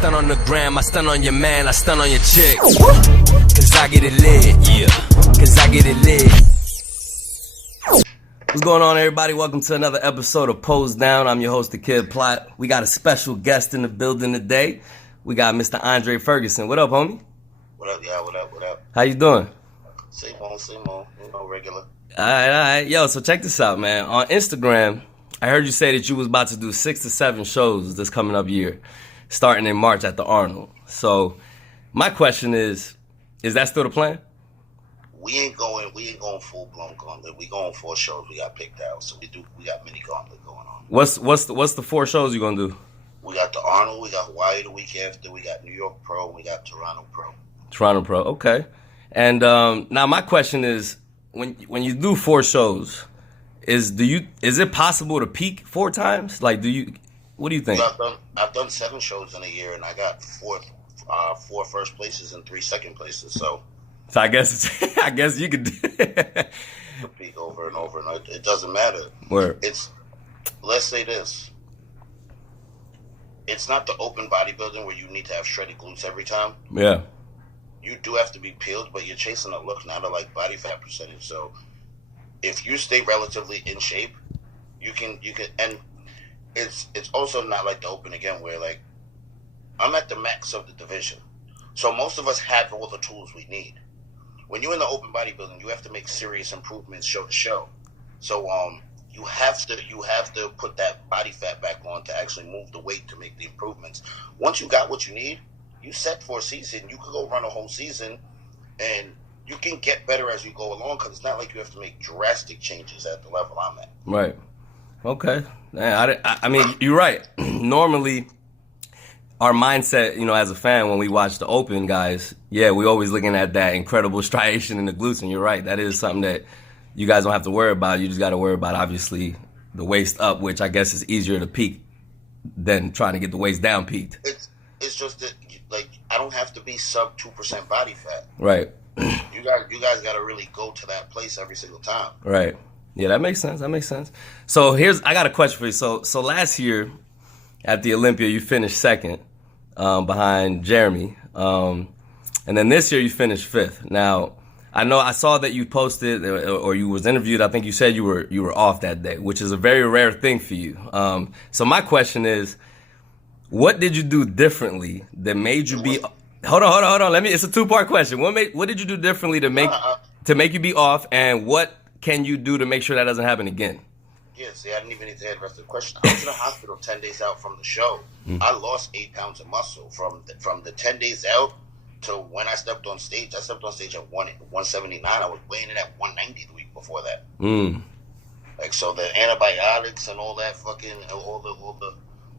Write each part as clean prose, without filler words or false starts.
stun on the gram, I stun on your man, I stun on your chick. Cause I get it lit, yeah. Cause I get it lit. What's going on, everybody? Welcome to another episode of Pose Down. I'm your host, The Kid Plot. We got a special guest in the building today. We got Mr. Andre Ferguson. What up, homie? What up, y'all? What up, what up? How you doing? Same old, you know, regular. All right. Yo, so check this out, man. On Instagram, I heard you say that you was about to do 6 to 7 shows this coming up year, starting in March at the Arnold. So my question is that still the plan? We ain't going full blown gauntlet. We going 4 shows. We got picked out, so we got mini gauntlet going on. What's the 4 shows you gonna do? We got the Arnold. We got Hawaii the week after. We got New York Pro. And we got Toronto Pro. Toronto Pro, okay. And now my question is, when you do 4 shows, is it possible to peak 4 times? Like, what do you think? I've done 7 shows in a year, and I got 4 first places and 3 second places. So I guess you could peak over and over, and it doesn't matter. Where let's say this. It's not the open bodybuilding where you need to have shredded glutes every time. Yeah. You do have to be peeled, but you're chasing a look, not a body fat percentage. So if you stay relatively in shape, you can, and it's also not like the open again where I'm at the max of the division. So most of us have all the tools we need. When you're in the open bodybuilding, you have to make serious improvements show to show. So you have to put that body fat back on to actually move the weight to make the improvements. Once you got what you need, you set for a season. You could go run a whole season, and you can get better as you go along because it's not like you have to make drastic changes at the level I'm at. Right. Okay. I mean, you're right. Normally, our mindset, as a fan, when we watch the open guys, yeah, we always looking at that incredible striation in the glutes, and you're right. That is something that you guys don't have to worry about. You just got to worry about, obviously, the waist up, which I guess is easier to peak than trying to get the waist down peaked. It's just that, I don't have to be sub 2% body fat. Right. You guys got to really go to that place every single time. Right. Yeah, that makes sense. So I got a question for you. So last year at the Olympia, you finished second behind Jeremy. And then this year you finished 5th. Now, I saw that you posted or you was interviewed. I think you said you were off that day, which is a very rare thing for you. So my question is, what did you do differently that made you be? Hold on. It's a 2-part question. What did you do differently to make you be off, and what can you do to make sure that doesn't happen again? Yeah, see, I didn't even need to hear the rest of the question. I was in the hospital 10 days out from the show. I lost 8 pounds of muscle from the 10 days out to when I stepped on stage. I stepped on stage at 179. I was weighing in at 190 the week before that. So the antibiotics and all that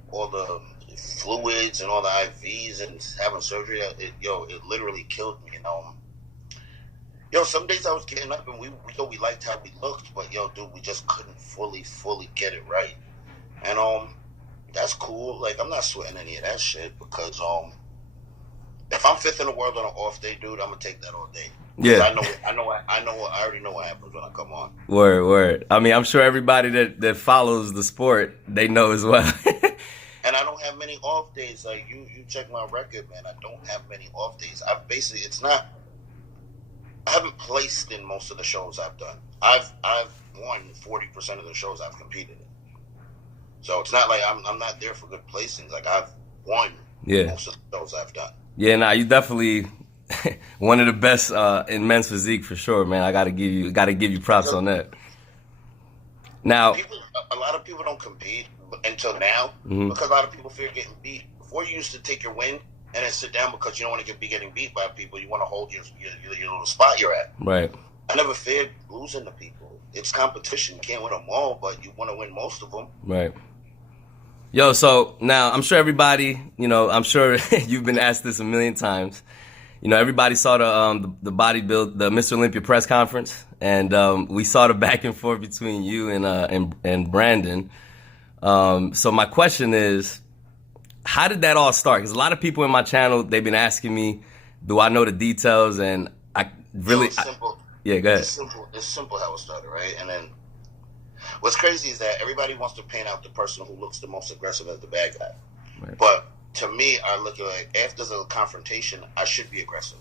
all the fluids and all the IVs and having surgery, it literally killed me. Some days I was getting up and we liked how we looked, but dude, we just couldn't fully get it right. And that's cool. I'm not sweating any of that shit because if I'm 5th in the world on an off day, dude, I'm gonna take that all day. Yeah, I already know what happens when I come on. Word. I mean, I'm sure everybody that follows the sport, they know as well. And I don't have many off days. You check my record, man. I don't have many off days. I haven't placed in most of the shows I've done. I've won 40% of the shows I've competed in. So it's not like I'm not there for good placings. I've won most of the shows I've done. Yeah, you definitely one of the best in men's physique for sure, man. I gotta give you props on that. Now, a lot of people don't compete until now because a lot of people fear getting beat. Before, you used to take your win and then sit down because you don't want to be getting beat by people. You want to hold your little spot you're at. Right. I never feared losing to people. It's competition. You can't win them all, but you want to win most of them. Right. Yo, so now I'm sure everybody, I'm sure you've been asked this a million times. Everybody saw the bodybuild, the Mr. Olympia press conference, and we saw the back and forth between you and Brandon. So my question is, how did that all start? Because a lot of people in my channel, they've been asking me, do I know the details? And I really... It's simple. Yeah, go ahead. It's simple how it started, right? And then what's crazy is that everybody wants to paint out the person who looks the most aggressive as the bad guy. Right. But to me, I look at it like after there's a confrontation, I should be aggressive.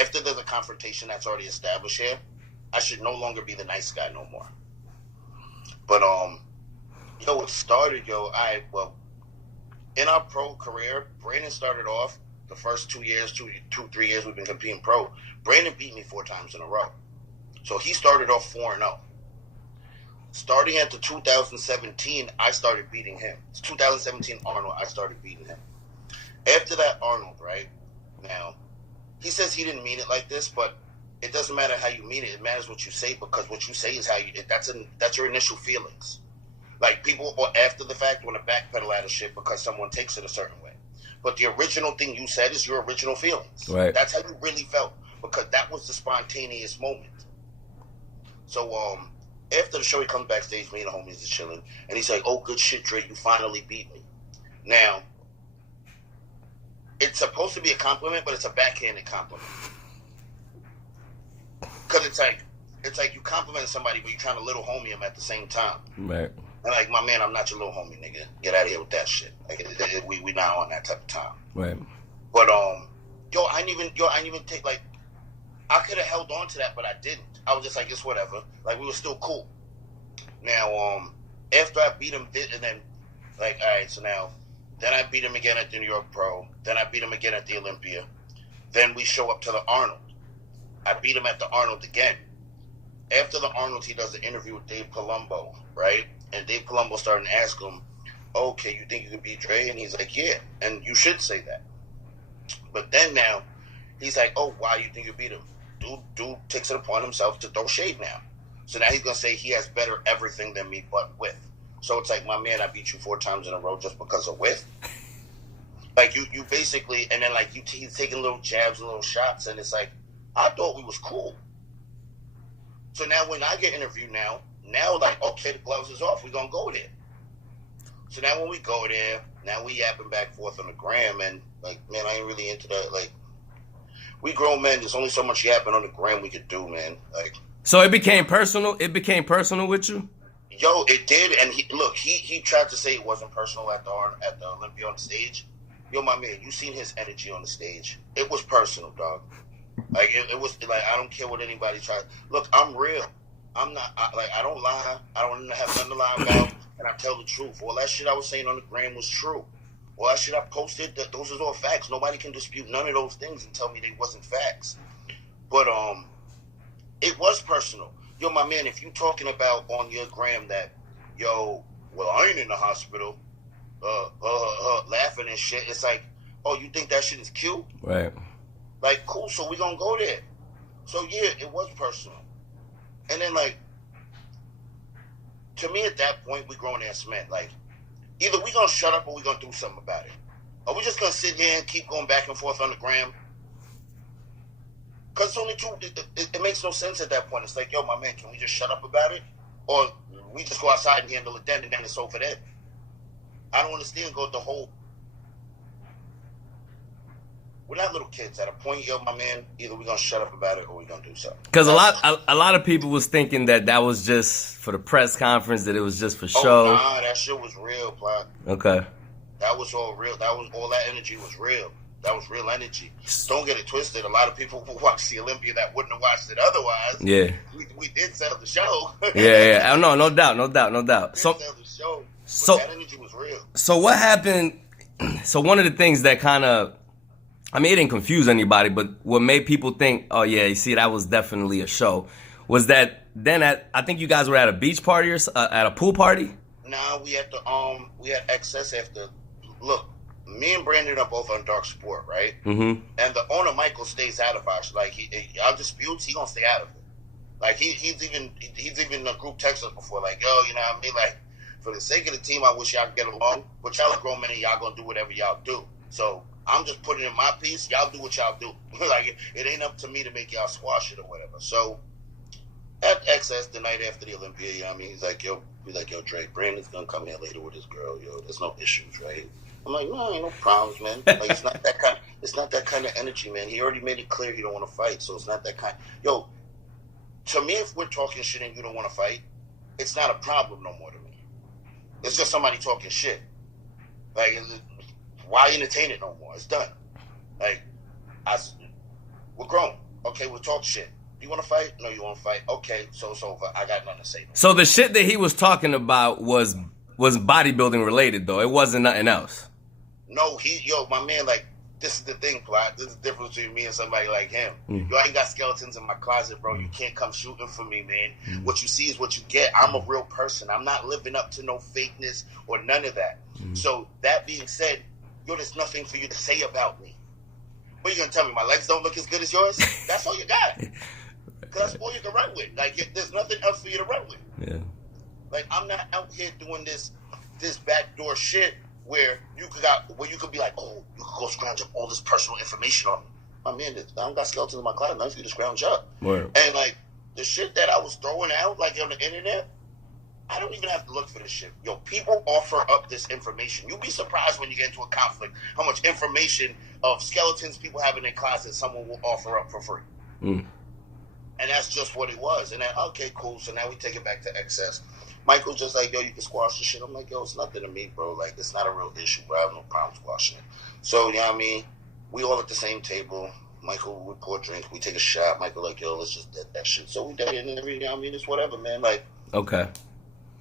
After there's a confrontation that's already established here, I should no longer be the nice guy no more. But it started, in our pro career, Brandon started off the first 2 years, 3 years we've been competing pro. Brandon beat me 4 times in a row. So he started off 4-0. Starting at the 2017, I started beating him. It's 2017 Arnold, I started beating him. After that Arnold, right? Now, he says he didn't mean it like this, but it doesn't matter how you mean it. It matters what you say, because what you say is how you. That's your initial feelings. Like, people after the fact want to backpedal out of shit because someone takes it a certain way. But the original thing you said is your original feelings. Right. That's how you really felt, because that was the spontaneous moment. So, after the show, he comes backstage, me and the homies are chilling, and he's like, "Oh, good shit, Dre, you finally beat me." Now, it's supposed to be a compliment, but it's a backhanded compliment. Because it's like you compliment somebody, but you're trying to little homie him at the same time. Right. And like, my man, I'm not your little homie, nigga. Get out of here with that shit. Like, we not on that type of time. Right. But I didn't even take, like, I could have held on to that, but I didn't. I was just like, it's whatever. Like, we were still cool. Now, after I beat him, and then, like, all right, so now, then I beat him again at the New York Pro. Then I beat him again at the Olympia. Then we show up to the Arnold. I beat him at the Arnold again. After the Arnold, he does an interview with Dave Palumbo, right? And Dave Palumbo started to ask him, "Okay, you think you could beat Dre?" And he's like, "Yeah, and you should say that." But then now, he's like, "Oh, why you think you beat him?" Dude takes it upon himself to throw shade now. So now he's going to say he has better everything than me but width. So it's like, my man, I beat you 4 times in a row just because of width. Like, you basically, and then, like, he's taking little jabs and little shots, and it's like, I thought we was cool. So now when I get interviewed now, like, okay, the gloves is off. We're going to go there. So now when we go there, now we yapping back and forth on the gram, and, like, man, I ain't really into that. Like, we grown men, there's only so much yapping on the gram we could do, man. Like, so it became personal? It became personal with you? Yo, it did, and he tried to say it wasn't personal at the Olympia on the stage. Yo, my man, you seen his energy on the stage. It was personal, dog. Like, it was, like, I don't care what anybody tries. Look, I'm real. I'm not, I don't lie. I don't have nothing to lie about, and I tell the truth. All that shit I was saying on the gram was true. All that shit I posted, those are all facts. Nobody can dispute none of those things and tell me they wasn't facts. But, it was personal. Yo, my man, if you talking about on your gram that, yo, well, I ain't in the hospital, laughing and shit, it's like, oh, you think that shit is cute? Right. Like, cool, so we gonna go there. So, yeah, it was personal. And then, like, to me at that point, we grown ass men. Like, either we gonna shut up or we gonna do something about it. Are we just gonna sit here and keep going back and forth on the gram? Because it's only two. It makes no sense at that point. It's like, yo, my man, can we just shut up about it? Or we just go outside and handle it then, and then it's over then? I don't understand the whole... We're not little kids. At a point, yo, my man, either we're going to shut up about it or we're going to do something. Because a lot of people was thinking that was just for the press conference, that it was just for show. Oh, nah, that shit was real, Plot. Okay. That was all real. All that energy was real. That was real energy. Don't get it twisted. A lot of people who watched the Olympia that wouldn't have watched it otherwise. Yeah. We did sell the show. Yeah. No doubt. So sell the show. But that energy was real. So what happened? So one of the things that kind of, I mean, it didn't confuse anybody, but what made people think, oh yeah, you see, that was definitely a show, was that then I think you guys were at a beach party or at a pool party. Nah, we had excess after. Look, me and Brandon are both on Dark Sport, right? Mm-hmm. And the owner Michael stays out of us. Like, our disputes, he gonna stay out of it. Like, he's even group text us before, like, yo, you know what I mean? Like, for the sake of the team, I wish y'all could get along. But y'all are grown men and y'all gonna do whatever y'all do. So I'm just putting in my piece. Y'all do what y'all do. Like, it ain't up to me to make y'all squash it or whatever. So at XS the night after the Olympia, you know what I mean? He's like, yo, Dre, Brandon's gonna come here later with his girl. Yo, there's no issues, right? I'm like, no, ain't no problems, man. Like, it's not that kind of energy, man. He already made it clear he don't want to fight, so it's not that kind. Yo, to me, if we're talking shit and you don't want to fight, it's not a problem no more to me. It's just somebody talking shit. Like, why entertain it no more? It's done. Like, we're grown. Okay, we'll talk shit. You want to fight? No, you want to fight? Okay, so it's over. I got nothing to say. So the shit that he was talking about was bodybuilding related, though. It wasn't nothing else. No, my man, like, this is the thing, Plot. This is the difference between me and somebody like him. Yo, I ain't got skeletons in my closet, bro. You can't come shooting for me, man. What you see is what you get. I'm a real person. I'm not living up to no fakeness or none of that. So, that being said, yo, there's nothing for you to say about me. What are you going to tell me? My legs don't look as good as yours? That's all you got. Because that's all you can run with. Like, there's nothing else for you to run with. Yeah. Like, I'm not out here doing this backdoor shit where you could be like, oh, you could go scrounge up all this personal information on me. My man, I don't got skeletons in my closet. Nothing for you to scrounge up. Word. And, like, the shit that I was throwing out, like, on the internet, I don't even have to look for this shit. Yo, people offer up this information. You'll be surprised when you get into a conflict how much information of skeletons people have in their closet someone will offer up for free. And that's just what it was. And then, okay, cool. So now we take it back to excess. Michael's just like, yo, you can squash the shit. I'm like, yo, it's nothing to me, bro. Like, it's not a real issue, bro. I have no problem squashing it. So, you know what I mean? We all at the same table. Michael would pour a drink. We take a shot. Michael like, yo, let's just dead that shit. So we did it and everything. You know what I mean? It's whatever, man. Like, okay.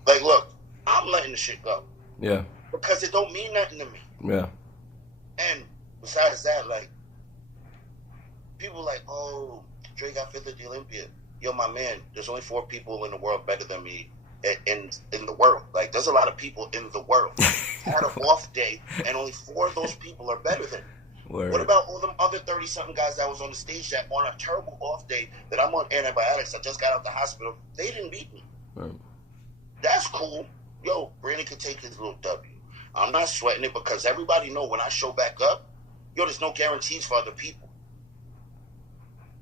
Like, look, I'm letting the shit go. Yeah. Because it don't mean nothing to me. Yeah. And besides that, like, people like, oh, Dre got fifth at the Olympia. Yo, my man, there's only 4 people in the world better than me in the world. Like, there's a lot of people in the world. I had an off day, and only 4 of those people are better than me. Word. What about all them other 30-something guys that was on the stage that on a terrible off day that I'm on antibiotics, I just got out the hospital, they didn't beat me. Right. That's cool. Yo, Brandon could take his little W. I'm not sweating it because everybody know when I show back up, yo, there's no guarantees for other people.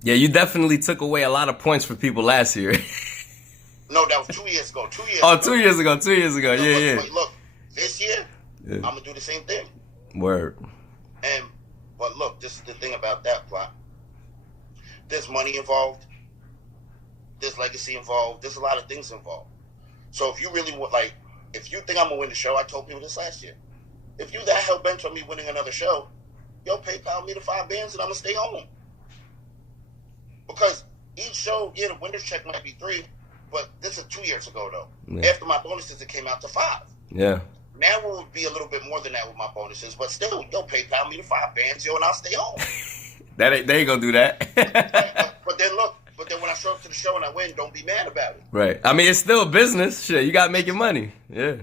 Yeah, you definitely took away a lot of points for people last year. No, that was 2 years ago. 2 years ago. 2 years ago. No, yeah. Look, this year, I'm going to do the same thing. Word. But look, this is the thing about that plot. There's money involved. There's legacy involved. There's a lot of things involved. So if you really want, like, if you think I'm going to win the show, I told people this last year. If you that hell-bent on me winning another show, yo, PayPal me the 5 bands and I'm going to stay home. Because each show, yeah, the winner's check might be 3, but this is 2 years ago, though. Yeah. After my bonuses, it came out to 5. Yeah. Now it would be a little bit more than that with my bonuses, but still, yo, PayPal me the 5 bands, yo, and I'll stay home. They ain't gonna do that. but then when I show up to the show and I win, don't be mad about it. Right. I mean, it's still business. Shit, you gotta make your money. Yeah.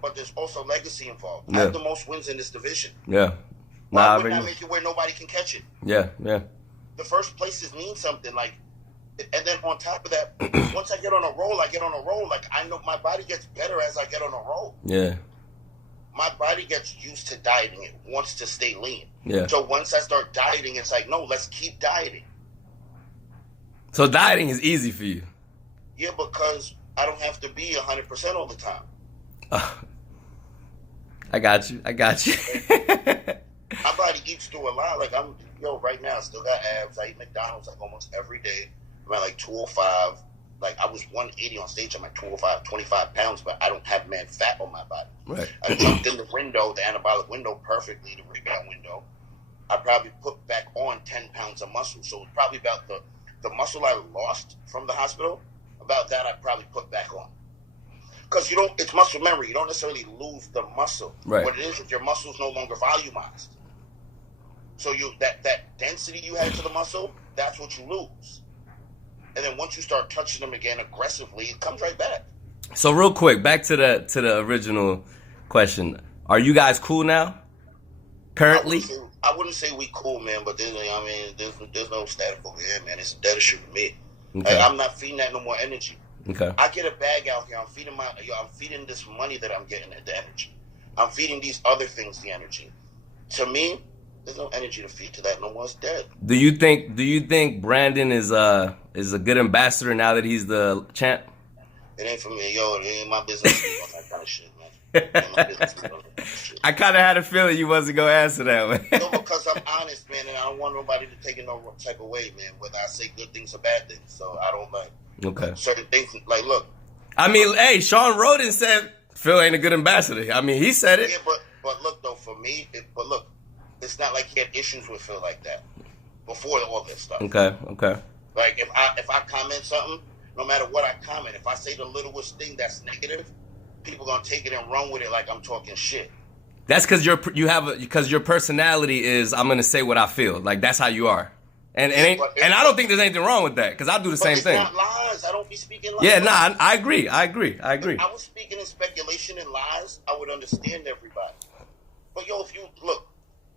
But there's also legacy involved. Yeah. I have the most wins in this division. Yeah. Why wouldn't I make it where nobody can catch it? Yeah. The first places mean something, like, and then on top of that, once I get on a roll, Like, I know my body gets better as I get on a roll. Yeah. My body gets used to dieting. It wants to stay lean. Yeah. So once I start dieting, it's like, no, let's keep dieting. So dieting is easy for you? Yeah, because I don't have to be 100% all the time. I got you. My body eats through a lot. Like, right now, I still got abs. I eat McDonald's like almost every day. I'm at like 205. Like, I was 180 on stage. I'm at 205, 25 pounds, but I don't have mad fat on my body. Right. I jumped in the window, the anabolic window perfectly, the rebound window. I probably put back on 10 pounds of muscle. So it's probably about the muscle I lost from the hospital, about that I probably put back on. Because it's muscle memory. You don't necessarily lose the muscle. Right. What it is your muscle's no longer volumized. So that density you had to the muscle, that's what you lose. And then once you start touching them again aggressively, it comes right back. So real quick, back to the original question. Are you guys cool now? Currently? I wouldn't say we cool, man, but there's no static over here, man. It's dead shit for me. Okay. I'm not feeding that no more energy. Okay. I get a bag out here. I'm feeding this money that I'm getting the energy. I'm feeding these other things the energy. To me, there's no energy to feed to that no more. It's dead. Do you think Brandon is a good ambassador now that he's the champ? It ain't for me, yo. It ain't my business to on that kind of shit, man. It ain't my business to on that kind of shit. I kind of had a feeling you wasn't gonna answer that one. No, because I'm honest, man, and I don't want nobody to take it no type of way, man. Whether I say good things or bad things, so I don't like certain things. Like, look. I mean, hey, Sean Roden said Phil ain't a good ambassador. I mean, he said it. Yeah, but look though, for me. But look, it's not like he had issues with Phil like that before all this stuff. Okay. Like if I comment something, no matter what I comment, if I say the littlest thing that's negative, people gonna take it and run with it like I'm talking shit. That's because because your personality is I'm gonna say what I feel. Like that's how you are. And I don't think there's anything wrong with that because I do the same thing. It's not lies. I don't be speaking lies. Yeah, nah, I agree. If I was speaking in speculation and lies, I would understand everybody. But if you look,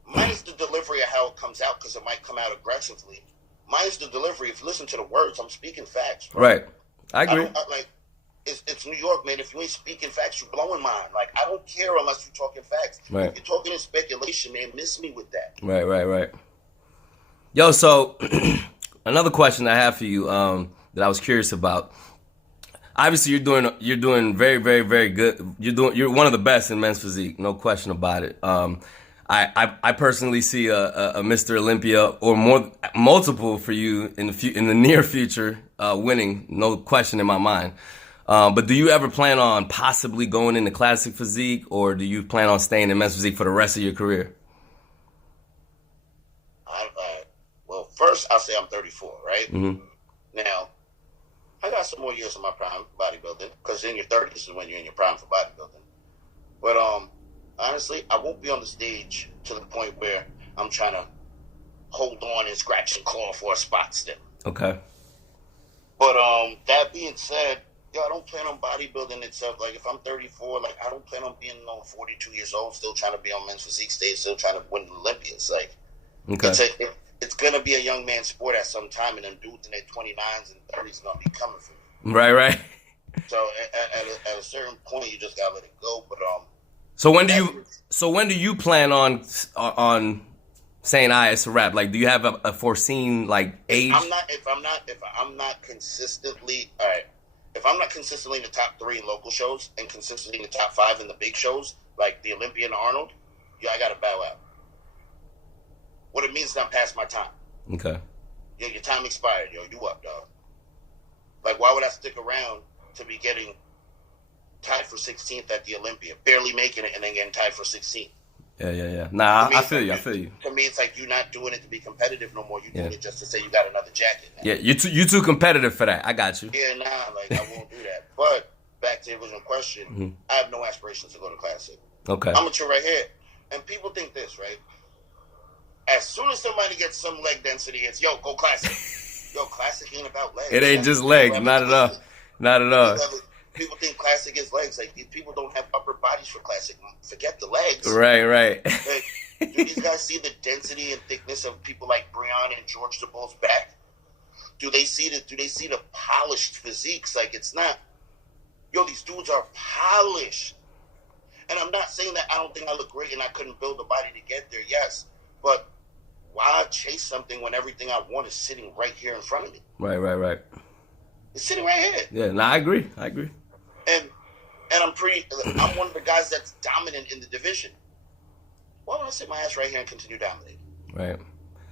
minus the delivery of how it comes out because it might come out aggressively. Minus the delivery, if you listen to the words, I'm speaking facts. Bro. Right. I agree. It's New York, man. If you ain't speaking facts, you're blowing mine. Like, I don't care unless you're talking facts. Right. If you're talking in speculation, man, miss me with that. Right. Yo, so another question I have for you that I was curious about. Obviously, you're doing very, very, very good. You're one of the best in men's physique, no question about it. I personally see a Mr. Olympia or multiple for you in the near future winning, no question in my mind. But do you ever plan on possibly going into classic physique, or do you plan on staying in men's physique for the rest of your career? Well, first I'll say I'm 34, right? Mm-hmm. Now, I got some more years of my prime bodybuilding because in your 30s is when you're in your prime for bodybuilding. But honestly, I won't be on the stage to the point where I'm trying to hold on and scratch and claw for a spot still. Okay. But that being said, I don't plan on bodybuilding itself. Like, if I'm 34, like, I don't plan on being 42 years old, still trying to be on men's physique stage, still trying to win the Olympias. Like, okay. It's going to be a young man's sport at some time, and them dudes in their 29s and 30s going to be coming for me. Right. So, at a certain point, you just got to let it go. But, So when do you plan on saying, it's a wrap? Like, do you have a foreseen, like, age? If I'm not consistently, all right. If I'm not consistently in the top 3 in local shows and consistently in the top 5 in the big shows, like the Olympia and Arnold, I got to bow out. What it means is I'm past my time. Okay. Your time expired. You up, dog. Like, why would I stick around to be getting tied for 16th at the Olympia, barely making it, and then getting tied for 16th? Yeah. Nah, I feel you. To me, it's like you're not doing it to be competitive no more. You're doing it just to say you got another jacket now. Yeah, you too competitive for that. I got you. Yeah, like, I won't do that. But back to the original question, I have no aspirations to go to Classic. Okay. I'm mature right here. And people think this, right? As soon as somebody gets some leg density, it's, go Classic. Classic ain't about legs. It ain't just legs. Not at all. Not at all. People think Classic is legs. Like, these people don't have upper bodies for Classic. Forget the legs. Right. Like, do these guys see the density and thickness of people like Breon and George the Bull's back? Do they see the polished physiques? Like, it's not. These dudes are polished. And I'm not saying that I don't think I look great and I couldn't build a body to get there. Yes, but why chase something when everything I want is sitting right here in front of me? Right. It's sitting right here. Yeah, no, I agree. And I'm one of the guys that's dominant in the division. Why don't I sit my ass right here and continue dominating? Right.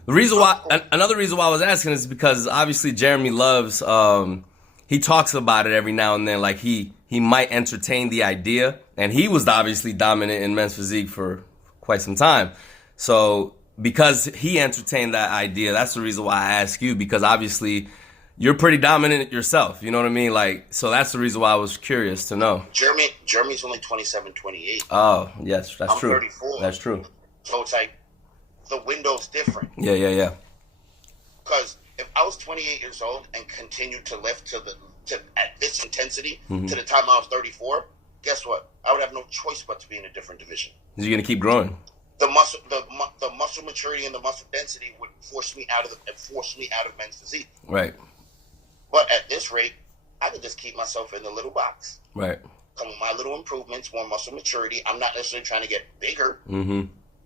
Another reason why I was asking is because obviously Jeremy loves, he talks about it every now and then, like he might entertain the idea, and he was obviously dominant in men's physique for quite some time. So because he entertained that idea, that's the reason why I ask you, because obviously you're pretty dominant yourself, you know what I mean? Like, so that's the reason why I was curious to know. Jeremy's only 27, 28. Oh, yes, that's true. I'm 34. That's true. So it's like, the window's different. Yeah. Because if I was 28 years old and continued to lift at this intensity to the time I was 34, guess what? I would have no choice but to be in a different division. You're going to keep growing. The muscle maturity and the muscle density would force me out of men's physique. Right. But at this rate, I could just keep myself in the little box. Right. Come with my little improvements, more muscle maturity. I'm not necessarily trying to get bigger,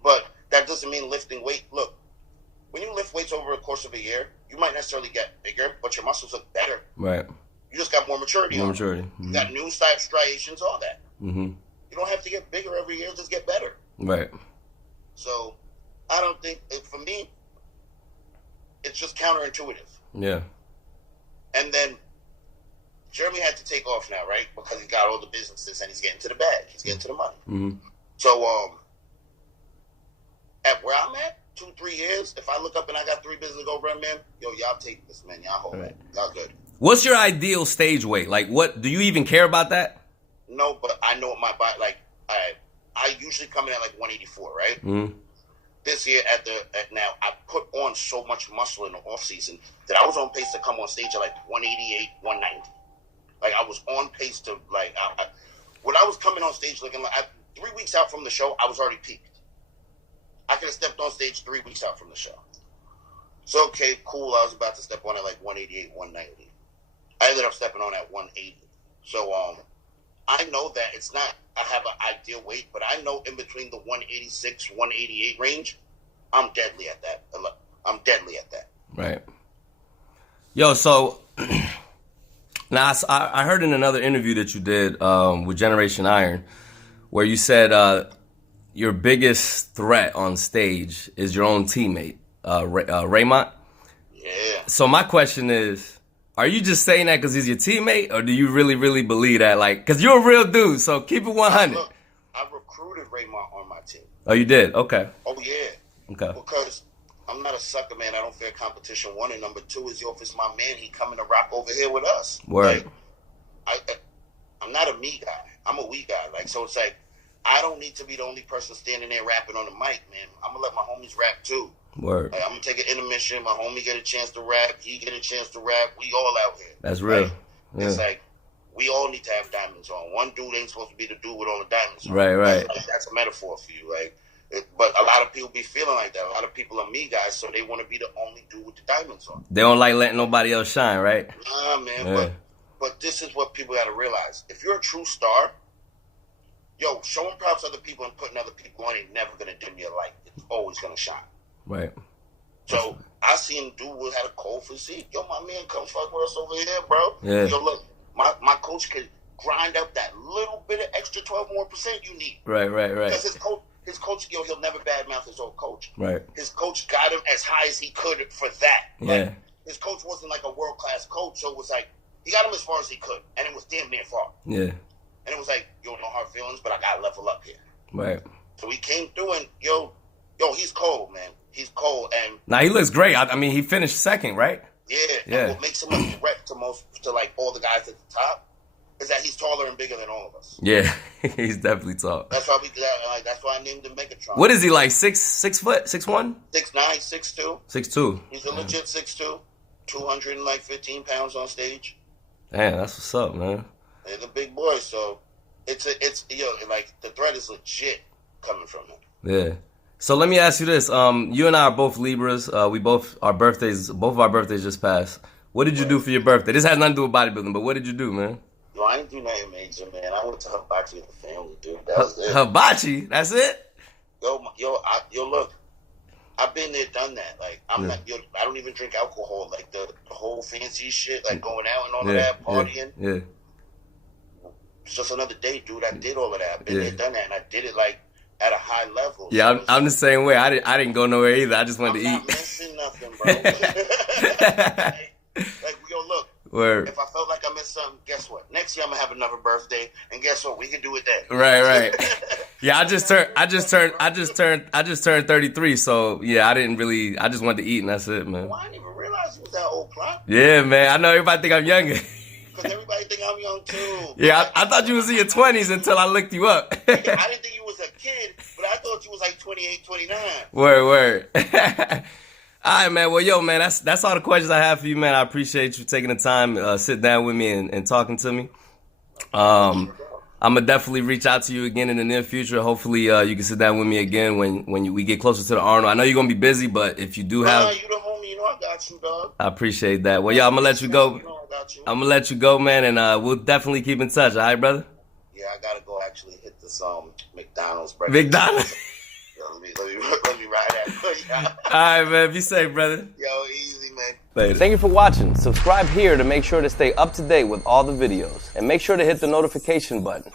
but that doesn't mean lifting weight. Look, when you lift weights over the course of a year, you might necessarily get bigger, but your muscles look better. Right. You just got more maturity. You got new striations, all that. You don't have to get bigger every year; just get better. Right. So, I don't think for me, it's just counterintuitive. Yeah. And then Jeremy had to take off now, right? Because he got all the businesses and he's getting to the bag. He's getting to the money. So, at where I'm at, 2-3 years, if I look up and I got 3 business over there, man, yo, y'all take this, man. Y'all hold it. Y'all good. What's your ideal stage weight? Like, what do you even care about that? No, but I know what my body, like, I usually come in at like 184, right? Mm-hmm. This year now, I put on so much muscle in the off season that I was on pace to come on stage at like 188, 190. Like, I was on pace to, like, when I was coming on stage looking like, 3 weeks out from the show, I was already peaked. I could have stepped on stage 3 weeks out from the show. So, okay, cool. I was about to step on at like 188, 190. I ended up stepping on at 180. So, I know that it's not, I have an ideal weight, but I know in between the 186, 188 range, I'm deadly at that. I'm deadly at that. Right. Yo, so now I heard in another interview that you did with Generation Iron where you said your biggest threat on stage is your own teammate, Raymond. Yeah. So my question is, are you just saying that because he's your teammate, or do you really, really believe that? Like, because you're a real dude, so keep it 100. Look, I recruited Raymond on my team. Oh, you did? Okay. Oh, yeah. Okay. Because I'm not a sucker, man. I don't fear competition, 1. And number 2 is, yo, if it's my man, he coming to rock over here with us. Word. Like, I'm not a me guy. I'm a we guy. Like, so it's like, I don't need to be the only person standing there rapping on the mic, man. I'm going to let my homies rap, too. Word. Like, I'm going to take an intermission. My homie get a chance to rap. He get a chance to rap. We all out here. That's real. Right? Yeah. It's like, we all need to have diamonds on. One dude ain't supposed to be the dude with all the diamonds on. Right. Like, that's a metaphor for you. Like, but a lot of people be feeling like that. A lot of people are me guys, so they want to be the only dude with the diamonds on. They don't like letting nobody else shine, right? Nah, man. Yeah. But this is what people got to realize. If you're a true star, yo, showing props to other people and putting other people on ain't never going to dim your light. It's always going to shine. Right. So I seen dude who had a cold physique. Yo, my man, come fuck with us over here, bro. Yeah. Yo, look, my coach could grind up that little bit of extra 12% more you need. Right. Because his coach, yo, he'll never badmouth his old coach. Right. His coach got him as high as he could for that. Yeah. Like, his coach wasn't like a world class coach, so it was like he got him as far as he could, and it was damn near far. Yeah. And it was like, yo, no hard feelings, but I gotta level up here. Right. So he came through, and yo, he's cold, man. He's cold, and now he looks great. I mean, he finished second, right? yeah. Yeah. And what makes him a threat to like all the guys at the top is that he's taller and bigger than all of us. Yeah, he's definitely tall. That's why that's why I named him Megatron. What is he, like 6 foot, 6'1"? 6'9", 6'2". 6'2". He's a legit 6'2", 215 pounds on stage. Damn, that's what's up, man. They're the big boys, so it's like the threat is legit coming from him. Yeah. So let me ask you this: you and I are both Libras. Both of our birthdays just passed. What did you do for your birthday? This has nothing to do with bodybuilding, but what did you do, man? Yo, I didn't do nothing major, man. I went to hibachi with the family, dude. That was it. Hibachi? That's it? Yo, look. I've been there, done that. Like, I don't even drink alcohol. Like, the whole fancy shit, like going out and all of that, partying. Yeah. It's just another day, dude. I did all of that. I've been there, done that, and I did it, like, at a high level. Yeah, so I'm the same way. I didn't go nowhere either. I just wanted to eat. I'm not missing nothing, bro. like, yo, look. Word. If I felt like I missed something, guess what? Next year I'm gonna have another birthday, and guess what? We can do it then. Right. Yeah, I just turned 33. So yeah, I just wanted to eat, and that's it, man. Well, I didn't even realize you was that old, Clark. Yeah, man. I know everybody think I'm younger. Because everybody think I'm young too. Yeah, I thought you was in your 20s until I looked you up. I didn't think you was a kid, but I thought you was like 28, 29. Word. All right, man. Well, yo, man, that's all the questions I have for you, man. I appreciate you taking the time, sit down with me and talking to me. I'm gonna definitely reach out to you again in the near future. Hopefully, you can sit down with me again when we get closer to the Arnold. I know you're gonna be busy, but if you do have, you the homie, you know I got you, dog. I appreciate that. Well, yo, I'm gonna let you go. I'm gonna let you go, man, and we'll definitely keep in touch. All right, brother. Yeah, I gotta go actually hit this McDonald's breakfast. McDonald's. Let me ride that. All right, man. Be safe, brother. Yo, easy, man. Later. Thank you for watching. Subscribe here to make sure to stay up to date with all the videos. And make sure to hit the notification button.